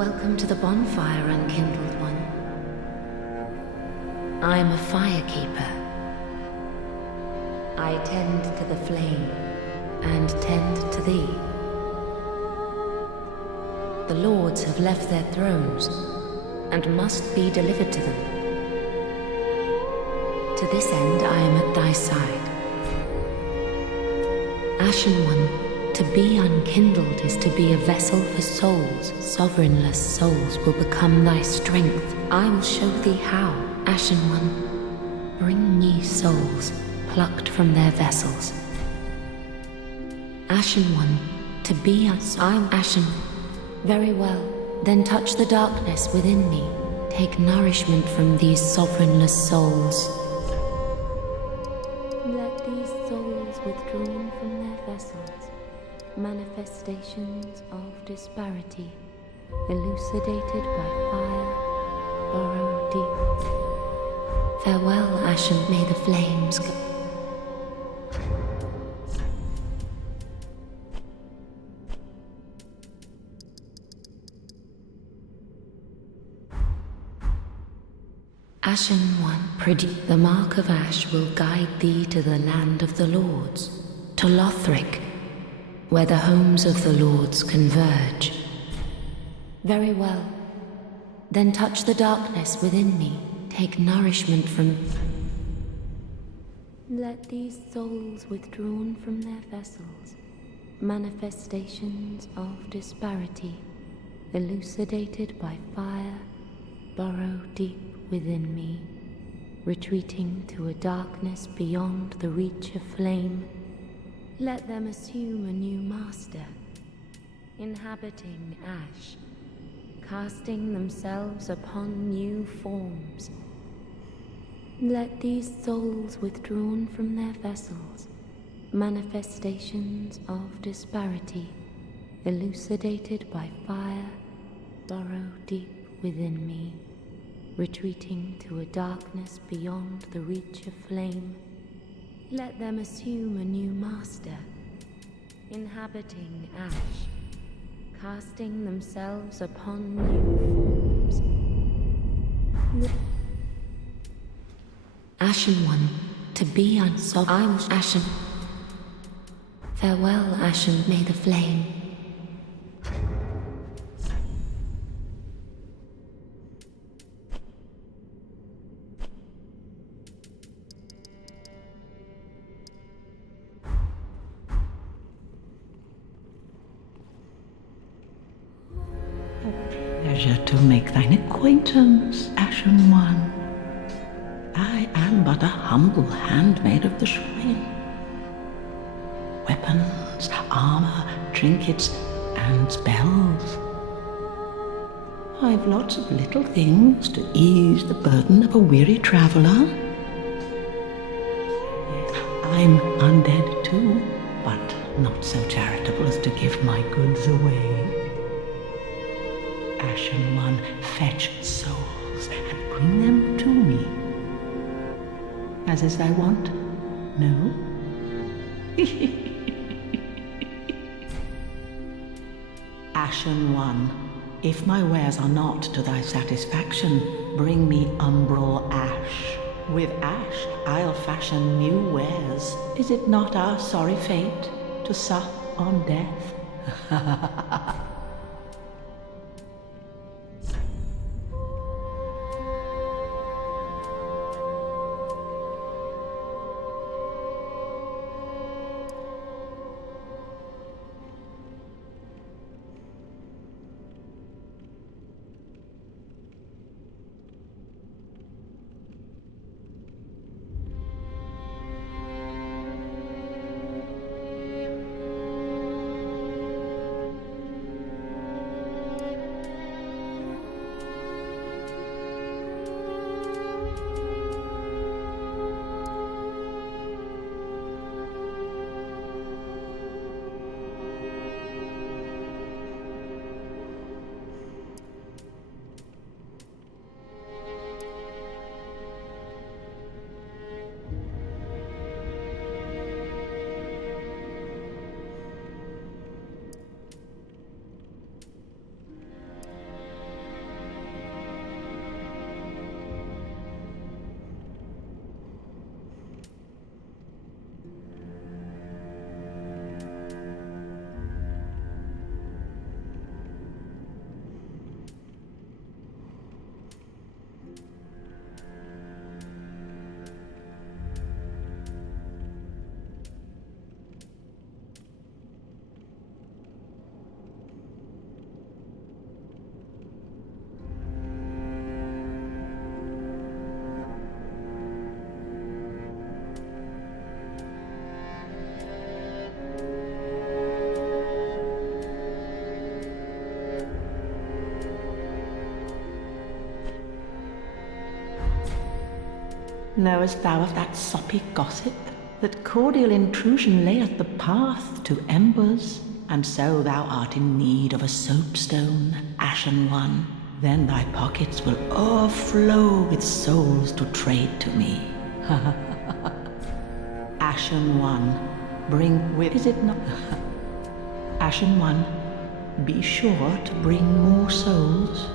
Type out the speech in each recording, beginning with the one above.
Welcome to the bonfire, unkindled one. I am a firekeeper. I tend to the flame, and tend to thee. The lords have left their thrones, and must be delivered to them. To this end I am at thy side. Ashen one, to be unkindled is to be a vessel for souls. Sovereignless souls will become thy strength. I will show thee how, Ashen one. Bring me souls, plucked from their vessels. Ashen one, to be I'm ashen. Very well, then touch the darkness within me. Take nourishment from these sovereignless souls. Let these souls withdrawn from their vessels, manifestations of disparity, elucidated by fire, burrow deep. Farewell, Ashen, may the flames go. Ashen one, predict the mark of ash will guide thee to the land of the lords, to Lothric, where the homes of the lords converge. Very well. Then touch the darkness within me. Take nourishment from... Let these souls withdrawn from their vessels, manifestations of disparity, elucidated by fire, burrow deep within me, retreating to a darkness beyond the reach of flame. Let them assume a new master, inhabiting ash, casting themselves upon new forms. Let these souls withdrawn from their vessels, manifestations of disparity, elucidated by fire, burrow deep within me, retreating to a darkness beyond the reach of flame. Let them assume a new master, inhabiting ash, casting themselves upon new forms. Ashen one, to be unsolved. I'm Ashen. Farewell, Ashen, may the flame. Pleasure to make thine acquaintance, Ashen one. I am but a humble handmaid of the shrine. Weapons, armor, trinkets, and spells. I've lots of little things to ease the burden of a weary traveler. I'm undead too, but not so charitable as to give my goods away. Ashen one, fetch souls and bring them to me. As is thy wont? No? Ashen one, if my wares are not to thy satisfaction, bring me umbral ash. With ash I'll fashion new wares. Is it not our sorry fate to sup on death? Knowest thou of that soppy gossip, that cordial intrusion layeth the path to embers? And so thou art in need of a soapstone, Ashen One. Then thy pockets will o'erflow with souls to trade to me. Ashen One, bring with... Is it not? Ashen One, be sure to bring more souls.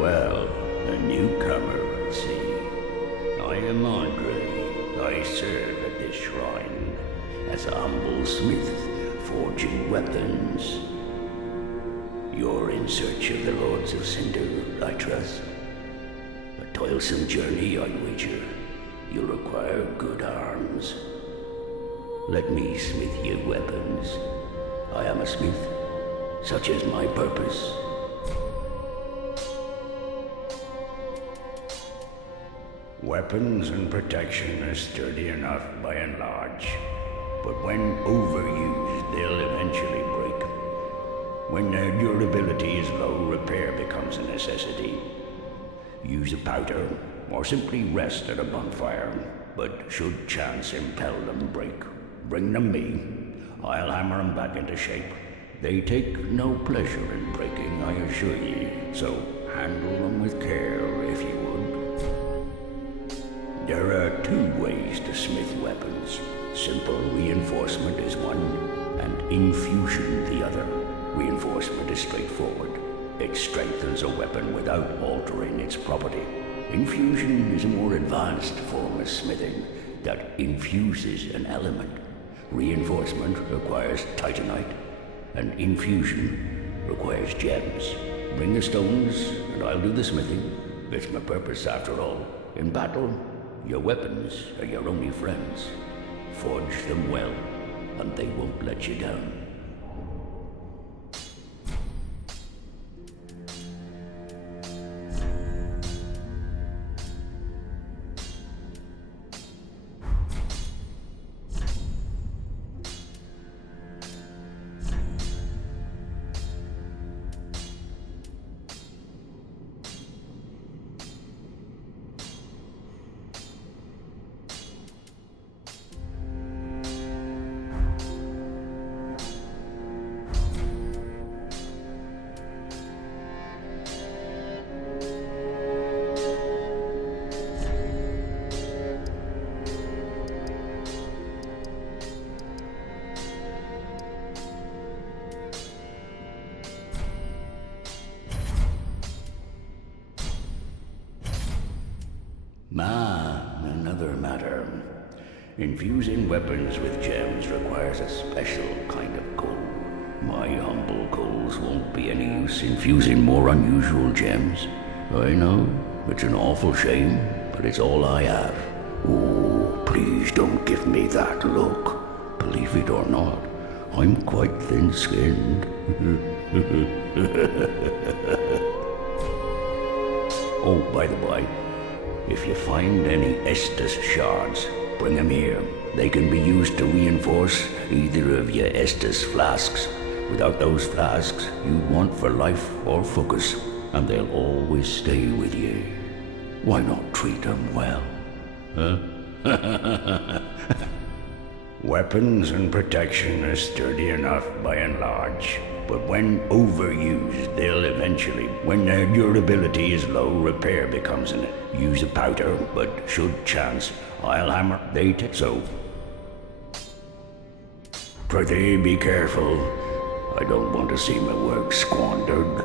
Well, a newcomer, I see. I am Andre. I serve at this shrine as a humble smith, forging weapons. You're in search of the Lords of Cinder, I trust. A toilsome journey, I wager. You'll require good arms. Let me smith you weapons. I am a smith. Such is my purpose. Weapons and protection are sturdy enough by and large, but when overused, they'll eventually break. When their durability is low, repair becomes a necessity. Use a powder, or simply rest at a bonfire, but should chance impel them break, bring them me. I'll hammer them back into shape. They take no pleasure in breaking, I assure ye, so handle them with care if you would. There are two ways to smith weapons. Simple reinforcement is one, and infusion the other. Reinforcement is straightforward. It strengthens a weapon without altering its property. Infusion is a more advanced form of smithing that infuses an element. Reinforcement requires titanite, and infusion requires gems. Bring the stones, and I'll do the smithing. It's my purpose, after all. In battle, your weapons are your only friends. Forge them well, and they won't let you down. Another matter. Infusing weapons with gems requires a special kind of coal. My humble coals won't be any use infusing more unusual gems. I know, it's an awful shame, but it's all I have. Oh, please don't give me that look. Believe it or not, I'm quite thin-skinned. Oh, by the by, if you find any Estus shards, bring them here. They can be used to reinforce either of your Estus flasks. Without those flasks, you'd want for life or focus, and they'll always stay with you. Why not treat them well? Huh? Weapons and protection are sturdy enough by and large, but when overused, they'll eventually. When their durability is low, repair becomes an... Use a powder, but should chance, I'll hammer. They take so. Prithee, be careful. I don't want to see my work squandered.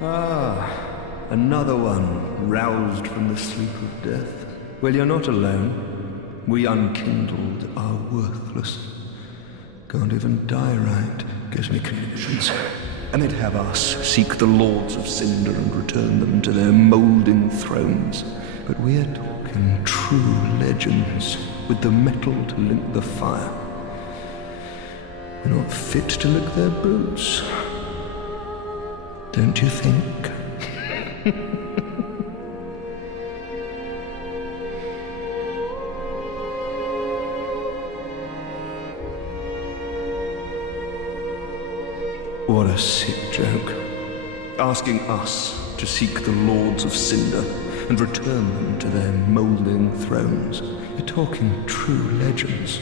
Ah, another one roused from the sleep of death. Well, you're not alone. We unkindled are worthless. Can't even die right. Gives me conniptions. And they'd have us seek the lords of cinder and return them to their moulding thrones. But we're talking true legends, with the metal to link the fire. We're not fit to lick their boots. Don't you think? What a sick joke. Asking us to seek the lords of cinder and return them to their moulding thrones. You're talking true legends.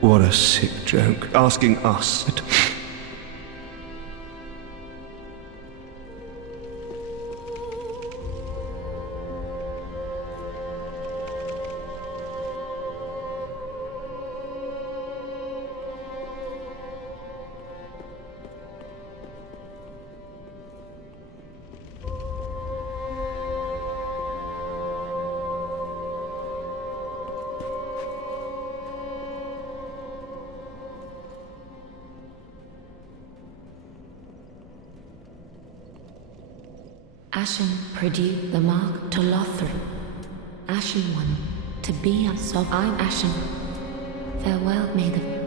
What a sick joke. Asking us. Ashen Purdue, the mark to Lothric. Ashen one, to be a I'm Ashen. Farewell, may the